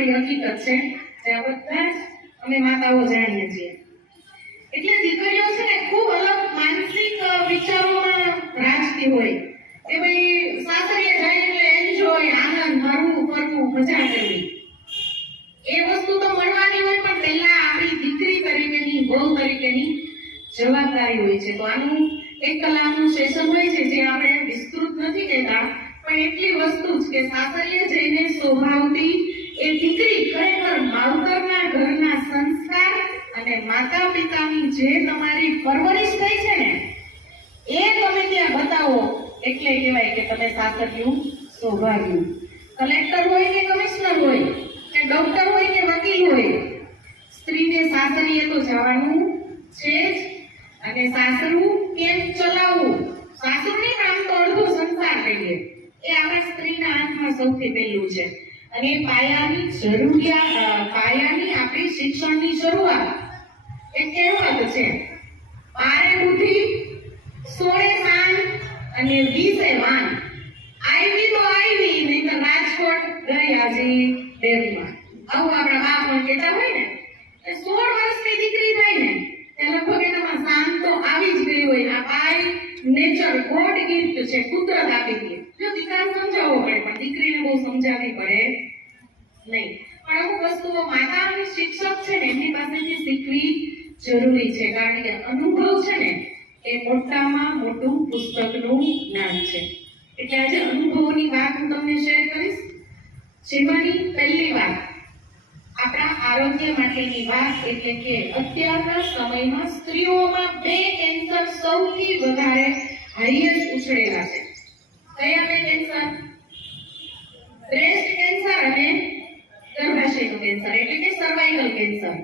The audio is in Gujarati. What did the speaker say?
આપણી હકીકત છે જે આ બધા જ અમે માતાઓ જાણીએ છીએ. એટલે દીકરીઓ છે ને ખૂબ અલગ માનસિક વિચારોમાં રાજતી હોય કે ભાઈ સાસરીએ જાય એટલે એન્જોય, આનંદ, હરવું ફરવું, મજા કરવી. એ વસ્તુ તો મળવાની હોય, પણ પહેલા આપણી દીકરી તરીકેની, વહુ તરીકેની જવાબદારી હોય છે. તો આનું એક કલાકનું સેશન હોય છે જે આપણે વિસ્તૃત નથી કહેતા, પણ એટલી વસ્તુ જ કે સાસરીએ જઈને શોભાવતી એ દીકરી ખરેખર માવતરના ઘરના સંસ્કાર અને માતા પિતાની જે તમારી પરવરિશ થઈ છે ને એ તમે ત્યાં બતાવો એટલે કહેવાય કે તમે સાસરિયું શોભાવ્યું. કલેક્ટર હોય કે કમિશનર હોય કે ડોક્ટર હોય કે વકીલ હોય, સ્ત્રીને સાસરીએ તો જવાનું છે જ. અને સાસરું કેમ ચલાવવું, સાસુની નામ તો અડધો સંસાર કહીએ, એ આપણા સ્ત્રીના હાથમાં સૌથી પહેલું છે. અને પાયાની જરૂરિયાત, પાયાની આપણી શિક્ષણની શરૂઆત એ કહેવત છે, 12 બુદ્ધિ 16 શાન અને 20 વાન. આવી તો આવી, નહીં તો રાજકોટ ગઈ હાજી ડેરીમાં. આવું આપણા બા પણ કહેતા હોય ને. 16 વર્ષની દીકરી થાય ને તે લગભગ એનામાં શાન તો આવી જ ગઈ હોય. આ બાય નેચર ગોડ ગિફ્ટ છે, કુદરત આપી દે. જો દીકરાને સમજાવવો પડે, પણ દીકરીને બહુ સમજાવવી પડે નહીં. પણ અમુક વસ્તુઓ માતાની શિક્ષક છે ને એમની પાસેથી શીખવી જરૂરી છે, કારણ કે અનુભવ છે ને એ મોટામાં મોટું પુસ્તકનું જ્ઞાન છે. એટલે આજે અનુભવોની વાત હું તમને શેર કરીશ. જેમાંની પહેલી વાત આપણા આરોગ્ય માટેની વાત, એટલે કે અત્યારના સમયમાં સ્ત્રીઓમાં 2 કેન્સર સૌથી વધારે હાઈએસ્ટ ઉછળેલા છે. કયા 2 કેન્સર? બ્રેસ્ટ કેન્સર અને ગર્ભાશયનું કેન્સર, એટલે કે સર્વાઇકલ કેન્સર.